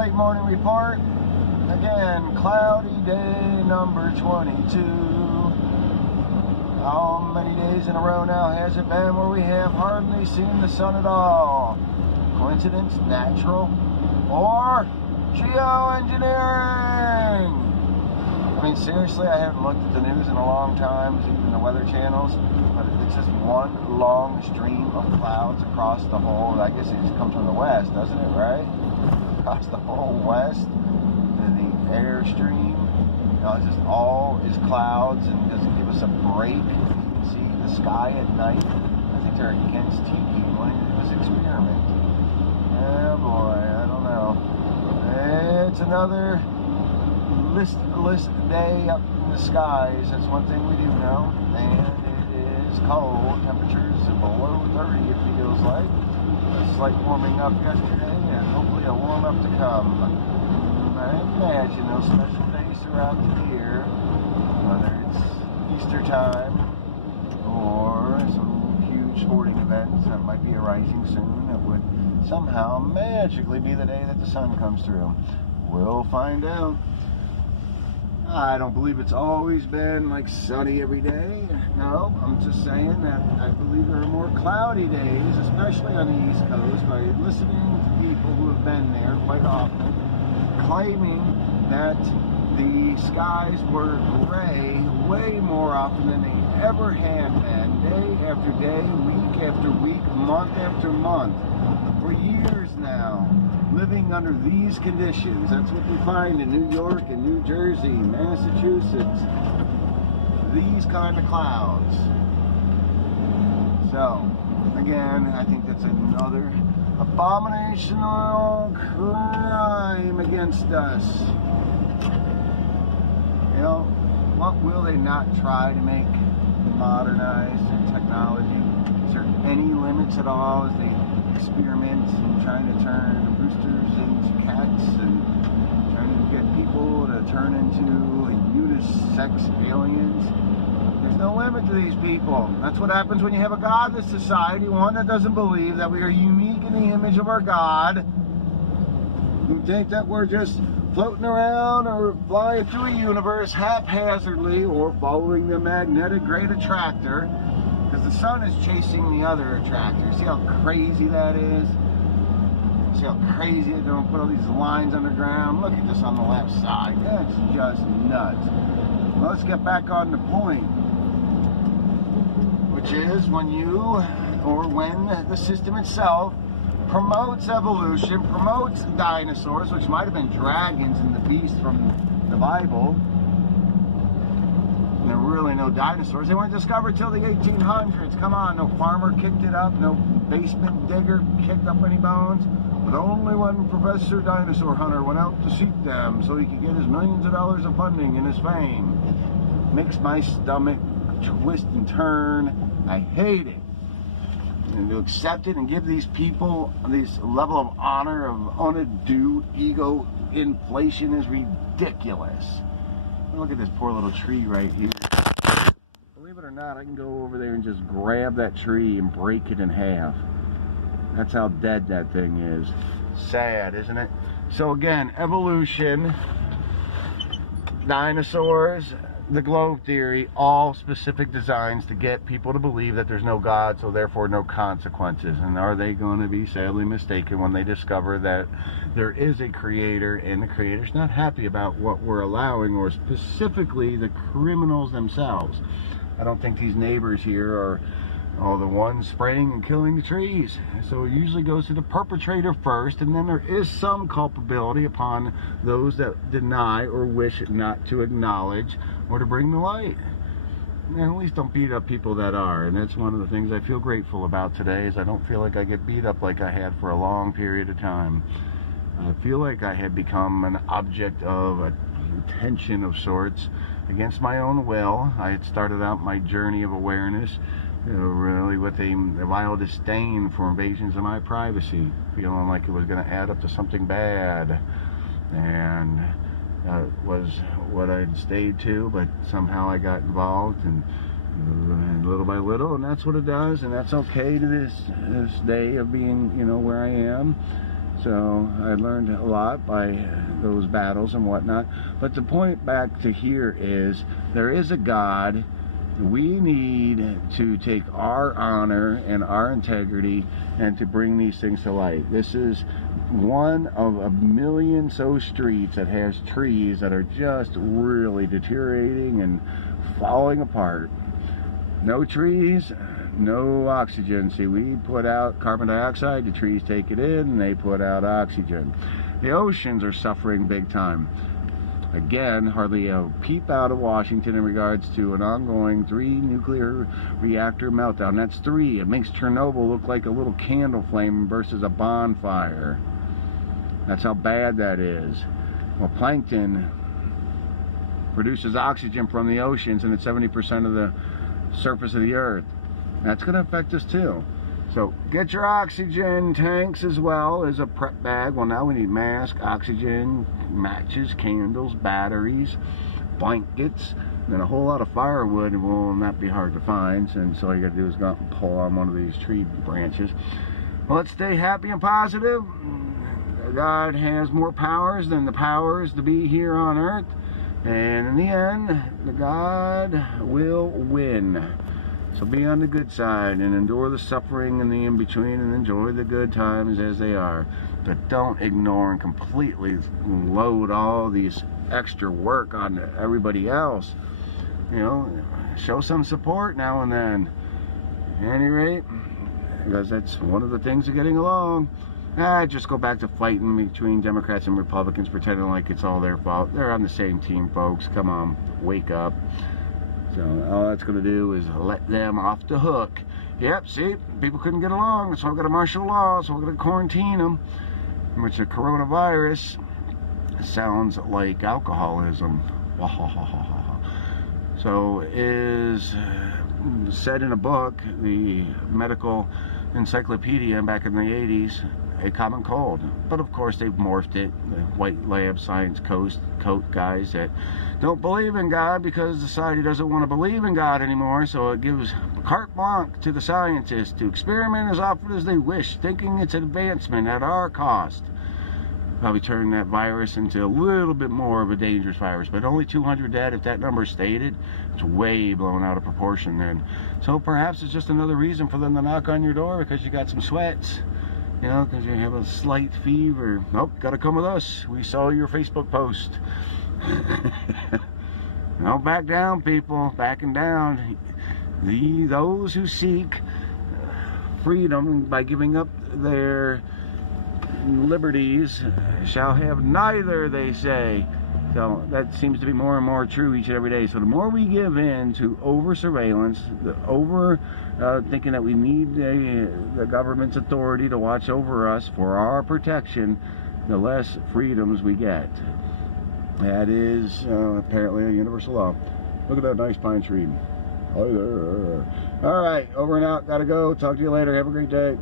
late morning report. Again, cloudy day number 22. How many days in a row now has it been where we have hardly seen the sun at all? Coincidence, natural, or geoengineering? I mean, seriously, I haven't looked at the news in a long time, even the weather channels, but it's just one long stream of clouds across the whole, I guess it just comes from the west, doesn't it, right? Across the whole west, the airstream, it's just all is clouds and doesn't give us a break. You can see the sky at night. I think they're against Tiki wanting this experiment. Oh boy, I don't know. It's another listless day up in the skies. That's one thing we do know. And it is cold. Temperatures below 30 it feels like. A slight warming up yesterday and hopefully a warm up to come. I imagine those special days throughout the year, whether it's Easter time or some huge sporting event that might be arising soon, that would somehow magically be the day that the sun comes through. We'll find out. I don't believe it's always been like sunny every day. No, I'm just saying that I believe there are more cloudy days, especially on the East Coast, by listening to people who have been there quite often, claiming that the skies were gray way more often than they ever had been, day after day, week after week, month after month, for years now, living under these conditions. That's what we find in New York and New Jersey, Massachusetts, these kind of clouds. So, again, I think that's another abominational crime against us. You know, what will they not try to make modernized technology? Is there any limits at all as they experiment and trying to turn roosters into cats and trying to get people to turn into unisex aliens? There's no limit to these people. That's what happens when you have a godless society, one that doesn't believe that we are unique in the image of our God, who think that we're just floating around or flying through a universe haphazardly or following the magnetic great attractor, because the sun is chasing the other attractor. See how crazy that is? See how crazy they're going to put all these lines underground? Look at this on the left side. That's just nuts. Well, let's get back on the point, which is when the system itself promotes evolution, promotes dinosaurs, which might have been dragons and the beast from the Bible. And there were really no dinosaurs. They weren't discovered till the 1800s. Come on, no farmer kicked it up, no basement digger kicked up any bones. But only when Professor Dinosaur Hunter went out to seek them so he could get his millions of dollars of funding and his fame. Makes my stomach twist and turn. I hate it. And to accept it and give these people this level of honor of undue ego inflation is ridiculous. Look at this poor little tree right here. Believe it or not, I can go over there and just grab that tree and break it in half. That's how dead that thing is. Sad, isn't it? So again, evolution, dinosaurs, the globe theory, all specific designs to get people to believe that there's no God, so therefore no consequences. And are they going to be sadly mistaken when they discover that there is a creator and the creator's not happy about what we're allowing, or specifically the criminals themselves? I don't think these neighbors here are the ones spraying and killing the trees. So it usually goes to the perpetrator first, and then there is some culpability upon those that deny or wish not to acknowledge or to bring the light. And at least don't beat up people that are. And that's one of the things I feel grateful about today, is I don't feel like I get beat up like I had for a long period of time. I feel like I had become an object of attention of sorts against my own will. I had started out my journey of awareness really with a vile disdain for invasions of my privacy, feeling like it was going to add up to something bad, and was what I'd stayed to, but somehow I got involved, and little by little, and that's what it does, and that's okay to this day of being, where I am. So I learned a lot by those battles and whatnot. But the point back to here is there is a God. We need to take our honor and our integrity and to bring these things to light. This is one of a million so streets that has trees that are just really deteriorating and falling apart. No trees, no oxygen. See, we put out carbon dioxide, the trees take it in, and they put out oxygen. The oceans are suffering big time. Again, hardly a peep out of Washington in regards to an ongoing 3 nuclear reactor meltdown. That's 3. It makes Chernobyl look like a little candle flame versus a bonfire. That's how bad that is. Well, plankton produces oxygen from the oceans, and it's 70% of the surface of the earth. That's going to affect us too. So get your oxygen tanks as well as a prep bag. Well, now we need mask, oxygen, matches, candles, batteries, blankets, and a whole lot of firewood will not be hard to find. And so all you got to do is go out and pull on one of these tree branches. Well, let's stay happy and positive. God has more powers than the powers to be here on earth. And in the end, the God will win. So be on the good side and endure the suffering and the in-between and enjoy the good times as they are. But don't ignore and completely load all these extra work on everybody else. You know, show some support now and then. At any rate, because that's one of the things of getting along. Just go back to fighting between Democrats and Republicans, pretending like it's all their fault. They're on the same team, folks. Come on, wake up. So all that's going to do is let them off the hook. Yep, see, people couldn't get along, so I've got a martial law, so we're going to quarantine them. Which the coronavirus sounds like alcoholism. So is said in a book, the medical encyclopedia back in the 80s, a common cold. But of course they've morphed it, the white lab science coat guys that don't believe in God because society doesn't want to believe in God anymore, so it gives carte blanche to the scientists to experiment as often as they wish, thinking it's an advancement at our cost. Probably turn that virus into a little bit more of a dangerous virus, but only 200 dead. If that number is stated, it's way blown out of proportion then. So perhaps it's just another reason for them to knock on your door because you got some sweats. You know, because you have a slight fever. Nope, gotta come with us. We saw your Facebook post. Don't back down, people. Backing down. Those who seek freedom by giving up their liberties shall have neither, they say. So that seems to be more and more true each and every day. So the more we give in to over surveillance, the over thinking that we need the government's authority to watch over us for our protection, the less freedoms we get. That is apparently a universal law. Look at that nice pine tree. Hi there. All right, over and out. Gotta go. Talk to you later. Have a great day.